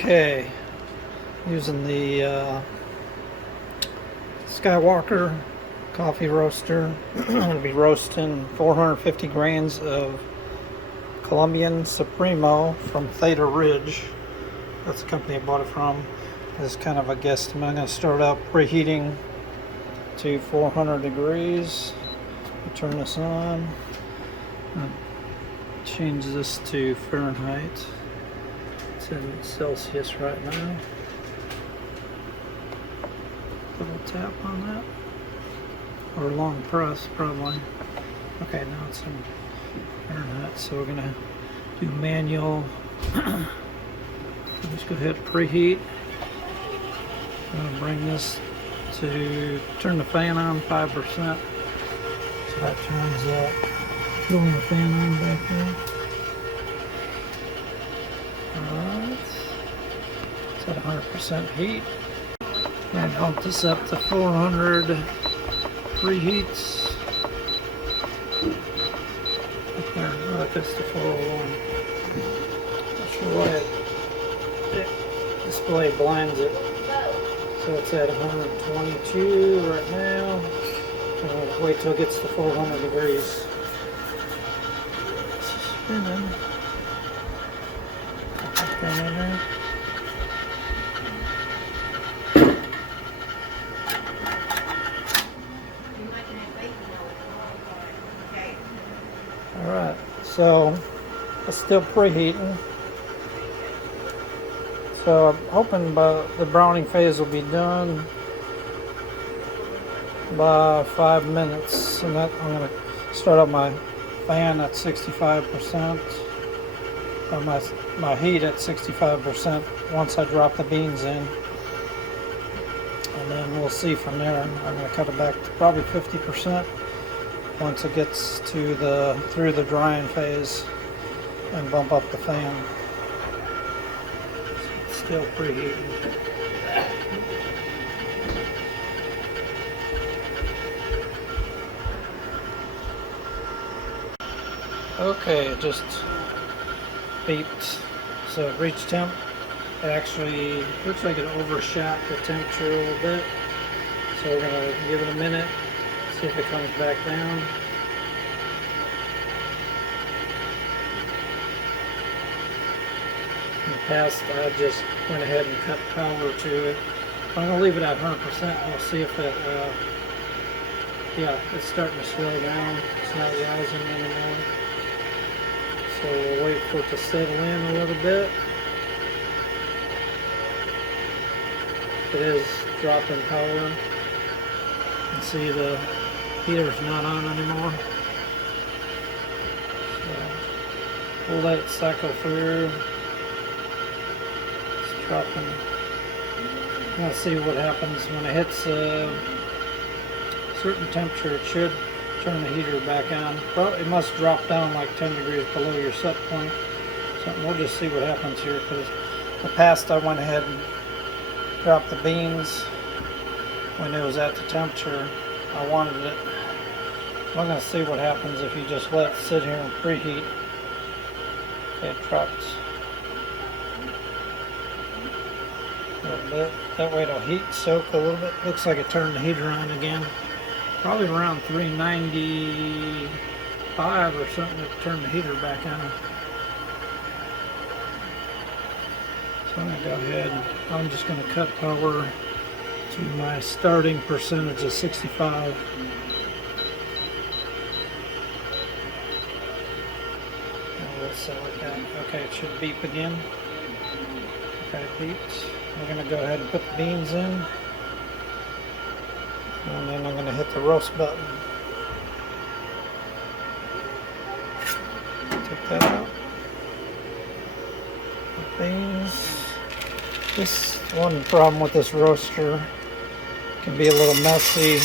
Okay, using the Skywalker coffee roaster. I'm going to be roasting 450 grains of Columbian Supremo from Theta Ridge. That's the company I bought it from. It's kind of a guesstimate. I'm going to start out preheating to 400 degrees. Turn this on. Change this to Fahrenheit. It's in Celsius right now. Little tap on that, or long press probably. Okay, now it's in Fahrenheit, so we're gonna do manual. Just go ahead and preheat. I'm gonna bring this to turn the fan on 5%. So that turns up. Pulling the fan on back there. Alright. It's at 100% heat. And bump this up to 400 preheats. Up there. Oh, that's the 401. Not sure why it display blinds it. So it's at 122 right now. Wait till it gets to 400 degrees. Spinning. Alright, so it's still preheating. So I'm hoping the browning phase will be done by 5 minutes. And that I'm going to start up my fan at 65%. Or my heat at 65% once I drop the beans in. And then we'll see from there. I'm going to cut it back to probably 50%. Once it gets to through the drying phase and bump up the fan. It's still preheating. Okay, it just beeped. So it reached temp. It actually looks like it overshot the temperature a little bit. So we're going to give it a minute. See if it comes back down. In the past, I just went ahead and cut power to it. I'm going to leave it at 100%. And we'll see if it, yeah, it's starting to slow down. It's not rising anymore. So we'll wait for it to settle in a little bit. It is dropping power. You can see the heater's not on anymore. So we'll let it cycle through. It's dropping. I'm going to see what happens when it hits a certain temperature. It should turn the heater back on. Well, it must drop down like 10 degrees below your set point. So we'll just see what happens here, because in the past I went ahead and dropped the beans when it was at the temperature I wanted it. I'm going to see what happens if you just let it sit here and preheat. Okay, it dropped a little bit. That way it'll heat soak a little bit. Looks like it turned the heater on again. Probably around 395 or something to turn the heater back on. So I'm going to go ahead. I'm just going to cut power to my starting percentage of 65. Okay, it should beep again. Okay, it beeps. I'm going to go ahead and put the beans in. And then I'm going to hit the roast button. Take that out. The beans. This one problem with this roaster, it can be a little messy.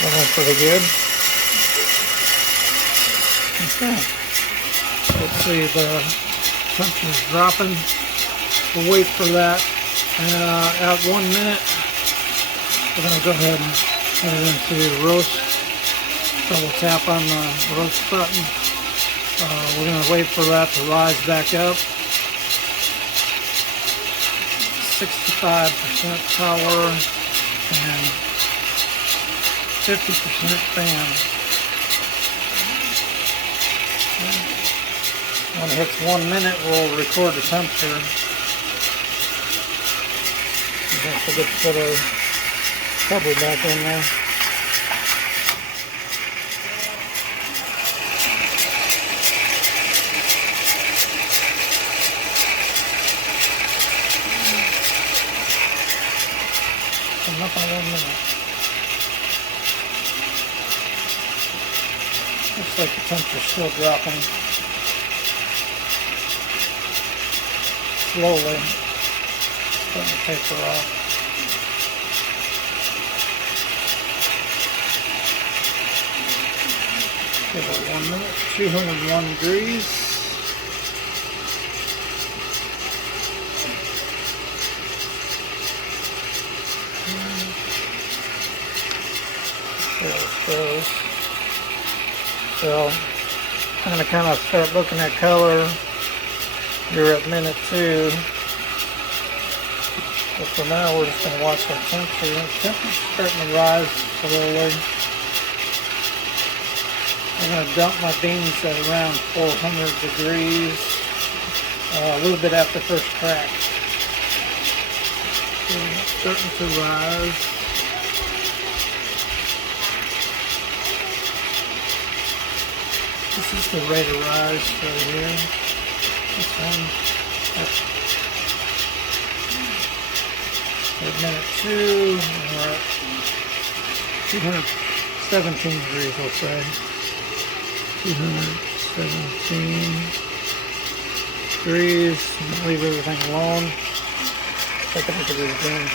That went pretty good. Okay. Let's see, the temperature's dropping. We'll wait for that. At 1 minute, We're going to go ahead and put it into roast. Double tap on the roast button. We're going to wait for that to rise back up. 65% power and 50% fan. When it hits 1 minute, we'll record the temperature. Don't forget to put our cover back in there. Up on 1 minute. Looks like the temperature's still dropping slowly. Starting to taper off. Give it 1 minute. 201 degrees. Goes. So I'm going to kind of start looking at color. You're at minute 2. But for now we're just going to watch our temperature. The temperature's starting to rise slowly. I'm going to dump my beans at around 400 degrees. A little bit after first crack. So it's starting to rise. This is the rate of rise right here. This one. At minute 2, and we're at 217 degrees, I'll say. 217 degrees. Leave everything alone. Take a look at these beans.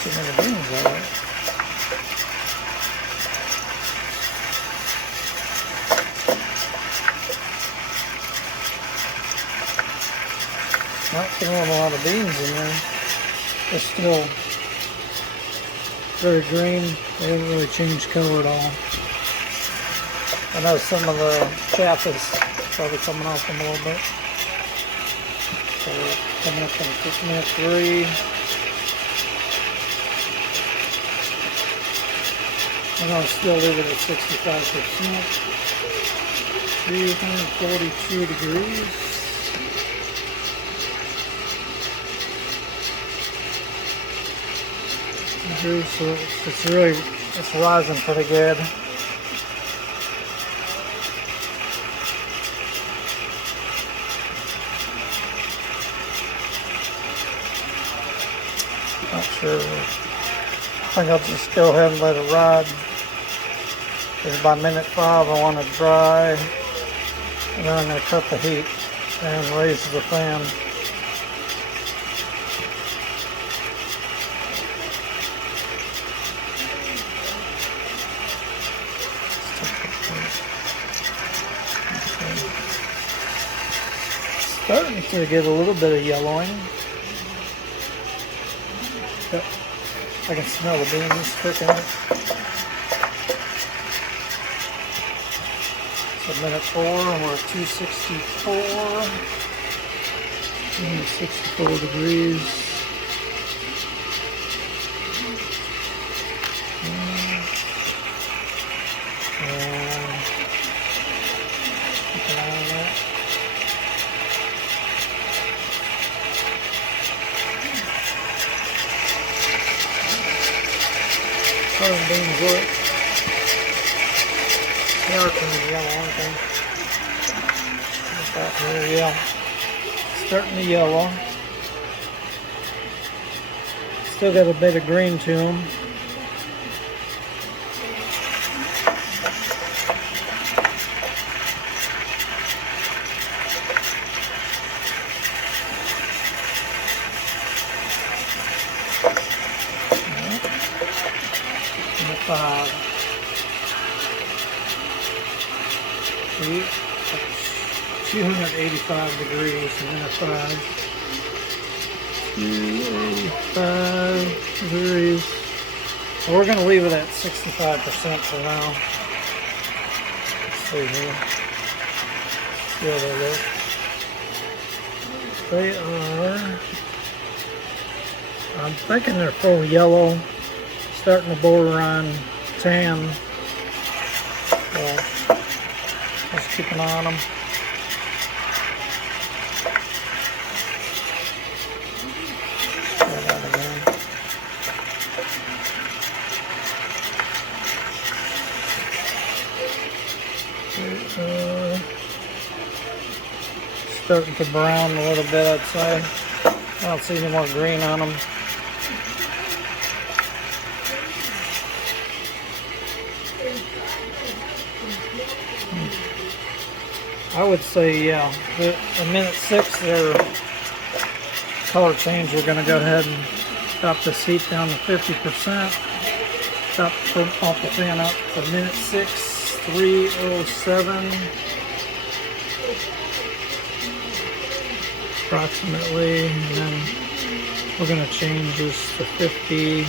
Too many beans, all right. Not throwing a lot of beans in there. They're still very green. They haven't really changed color at all. I know some of the chaff is probably coming off them a little bit. So we're coming up in minute 3. I'm going to still leave it at 65%. 342 degrees. So it's rising pretty good. Not sure. I think I'll just go ahead and let it ride. Because by minute 5 I want it dry, and then I'm going to cut the heat and raise the fan. Starting to get a little bit of yellowing. Yep. I can smell the beans cooking. Minute 4, and we're at 264. 264 degrees. Keep an eye on that. Southern beans work. Everything's yellow, okay. About here, yeah. Starting to yellow. Still got a bit of green to them. Number 5. heat. 285 degrees, minute 5. 285 degrees. So we're going to leave it at 65% for now. Let's see here. See how they look. They are, I'm thinking they're full yellow, starting to border on tan. So let's keep an eye on them. Starting to brown a little bit, I'd say. I don't see any more green on them. I would say, yeah, in minute 6, their color change, we're going to go ahead and stop this heat down to 50%. Stop off the fan up for minute 6, 3:07. Approximately, and then we're going to change this to 50%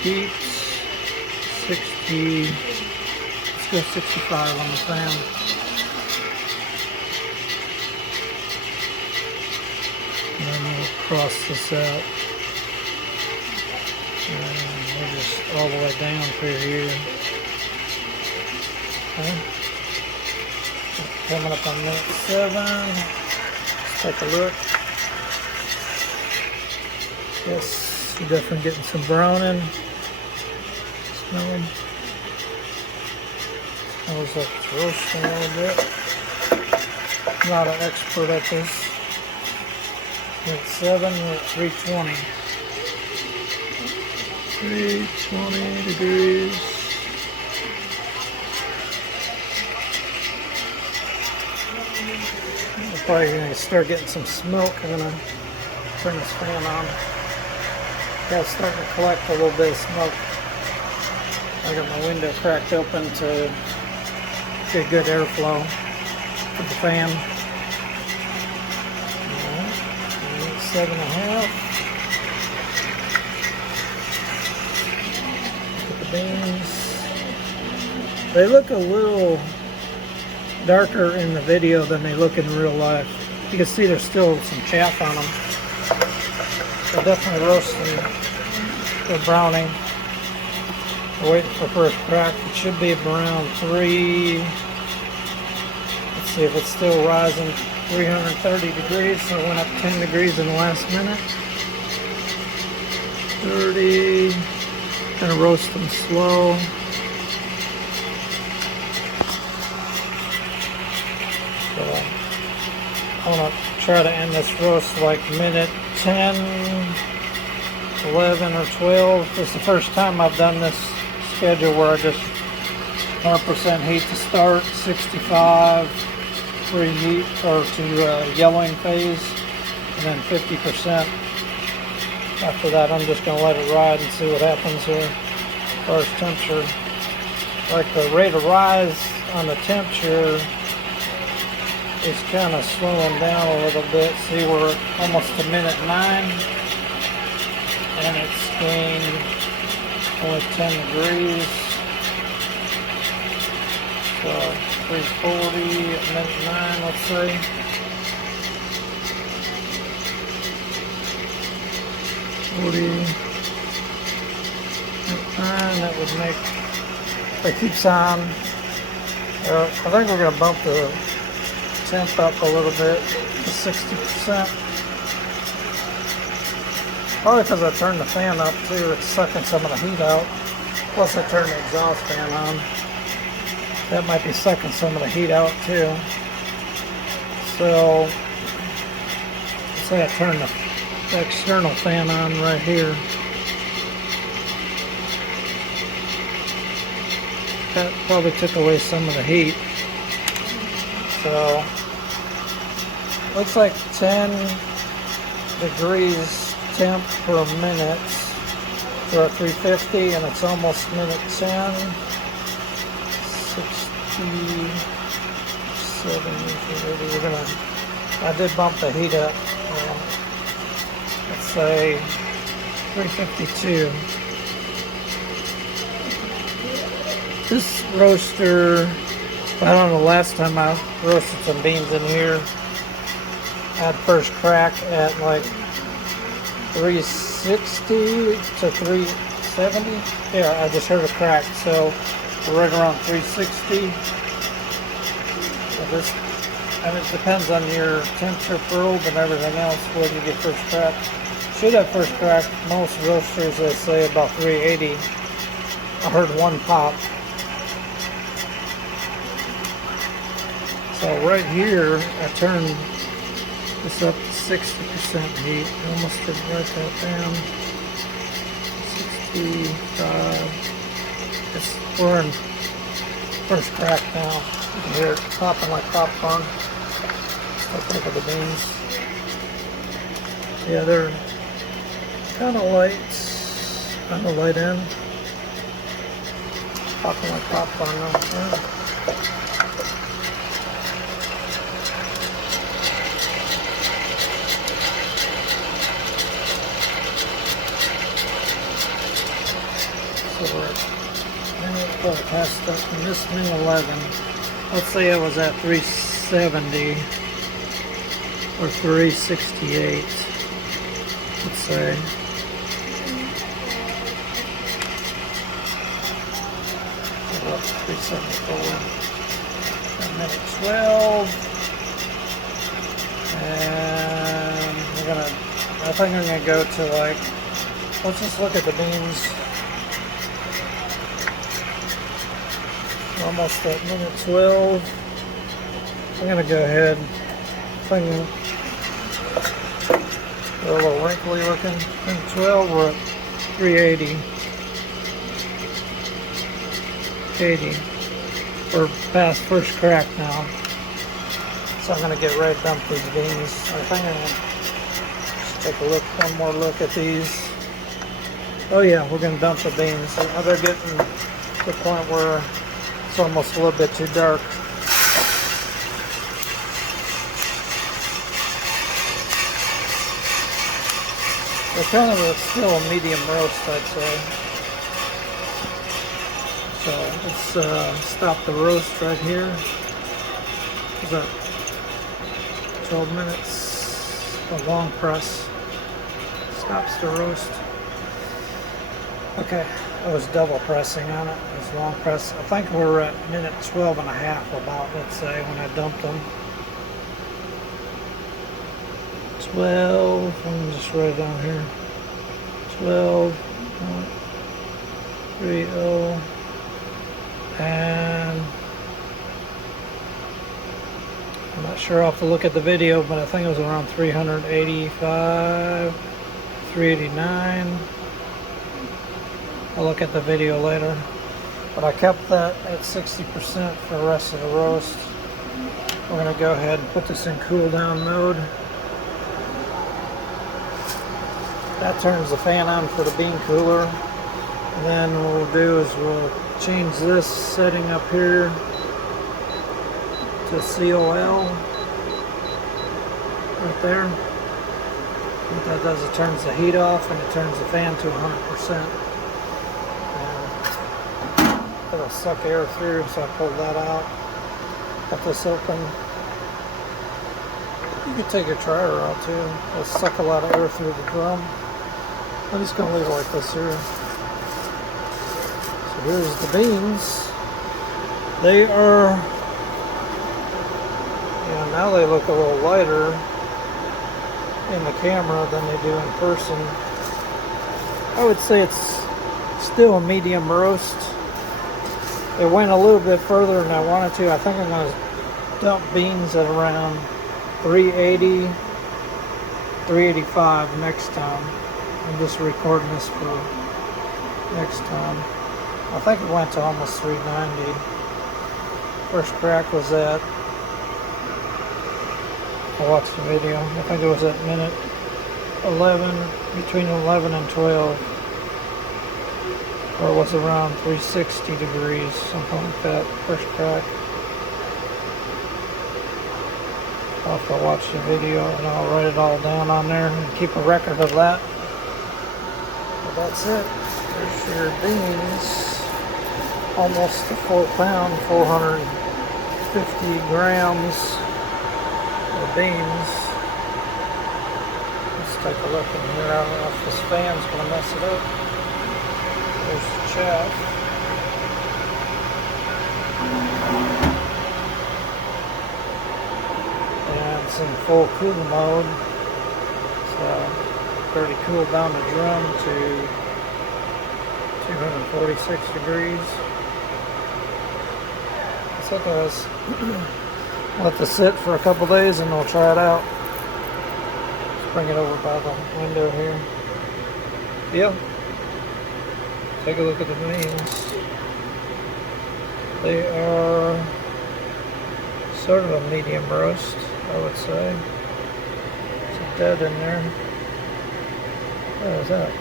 heat, 60, let's go 65 on the fan. And then we'll cross this out, and we're just all the way down through here. Okay. Coming up on minute 7. Let's take a look. Yes, we're definitely getting some browning. Smell them. Smells like it's roasting a little bit. Not an expert at this. Minute 7, we're at 320. 320 degrees. Probably going to start getting some smoke. I'm going to turn this fan on. Yeah, it's starting to collect a little bit of smoke. I got my window cracked open to get good airflow for the fan. Alright, 7.5. Look at the beans. They look a little darker in the video than they look in real life. You can see there's still some chaff on them. They're definitely roasting. They're browning. We're waiting for first crack. It should be around 3. Let's see if it's still rising. 330 degrees, so it went up 10 degrees in the last minute. 30. Gonna roast them slow. I want to try to end this roast like minute 10, 11, or 12. This is the first time I've done this schedule where I just 100% heat to start, 65 preheat or to yellowing phase, and then 50%. After that, I'm just going to let it ride and see what happens here as far as temperature. Like the rate of rise on the temperature is kind of slowing down a little bit. See, we're almost to minute 9, and it's gained only 10 degrees. So 340 at minute 9, let's say. That would make, if it keeps on, I think we're going to bump the temp up a little bit to 60%. Probably because I turned the fan up too, it's sucking some of the heat out. Plus I turned the exhaust fan on. That might be sucking some of the heat out too. So, let's say I turn the external fan on right here. That probably took away some of the heat. So, looks like 10 degrees temp per minute. We're at 350 and it's almost minute 10. We're gonna. I did bump the heat up. Let's say 352. This roaster, I don't know, last time I roasted some beans in here, I had first crack at like 360 to 370. Yeah, I just heard a crack, so we're right around 360. So this, and it depends on your temperature probe and everything else when you get first crack. Should have first crack. Most roasters, they say about 380. I heard one pop. So right here, I turned this up to 60% heat. I almost didn't write that down. 65. We're in first crack now. You can hear it popping like popcorn. Let's look at the beans. Yeah, they're kind of light on the light end. Popping like popcorn now. So we're past that, and this new 11, let's say it was at 370 or 368, let's say. About 374, and minute 12, and we're gonna, I think I'm gonna go to like, let's just look at the beans. Almost at minute 12. I'm gonna go ahead. They're a little wrinkly looking. Minute 12, we're at 380. 80. We're past first crack now. So I'm gonna get right to dump these beans. I think I'm gonna just take a look, one more look at these. Oh yeah, we're gonna dump the beans. They're getting to the point where it's almost a little bit too dark. They're kind of still a medium roast, I'd say. So let's stop the roast right here. Is that 12 minutes? A long press stops the roast. Okay. I was double pressing on it. It was long press. I think we're at minute 12 and a half about, let's say, when I dumped them. 12, let me just write it down here. 12.30, and I'm not sure, I'll have to look at the video, but I think it was around 385, 389. I'll look at the video later, but I kept that at 60% for the rest of the roast. We're going to go ahead and put this in cool down mode. That turns the fan on for the bean cooler. And then what we'll do is we'll change this setting up here to COL right there. What that does, it turns the heat off and it turns the fan to 100%. It'll suck air through, so I pulled that out. Got this open. You can take your dryer out too. It'll suck a lot of air through the drum. I'm just gonna leave it like this here. So here's the beans. They are, yeah, now they look a little lighter in the camera than they do in person. I would say it's still a medium roast. It went a little bit further than I wanted to. I think I'm going to dump beans at around 380, 385 next time. I'm just recording this for next time. I think it went to almost 390. First crack was at, I watched the video, I think it was at minute 11, between 11 and 12. Or it was around 360 degrees, something like that, first crack. I'll have to watch the video and I'll write it all down on there and keep a record of that. But that's it. There's your beans. Almost a 4 pound, 450 grams of beans. Let's take a look in here. I don't know if this fan's going to mess it up. There's the chaff. And it's in full cool mode. So already cooled down the drum to 246 degrees. So guys, let this sit for a couple days and we'll try it out. Let's bring it over by the window here. Yeah. Take a look at the beans. They are sort of a medium roast, I would say. It's dead in there. What is that?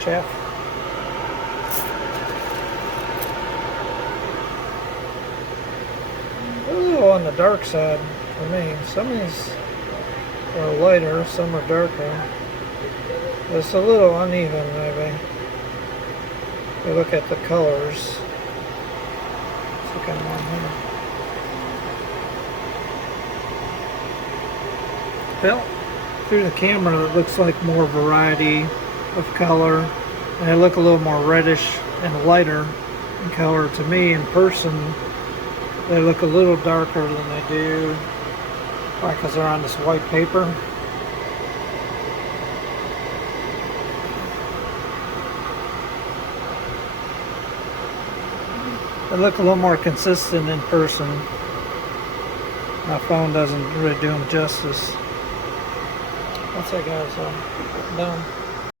Chaff. Ooh, on the dark side for me. Some of these are lighter, some are darker. It's a little uneven, maybe. If we look at the colors. Let's look at one here. Well, through the camera, it looks like more variety of color, and they look a little more reddish and lighter in color. To me, in person, they look a little darker than they do, probably because they're on this white paper. They look a little more consistent in person. My phone doesn't really do them justice. That's it, guys. I'm done.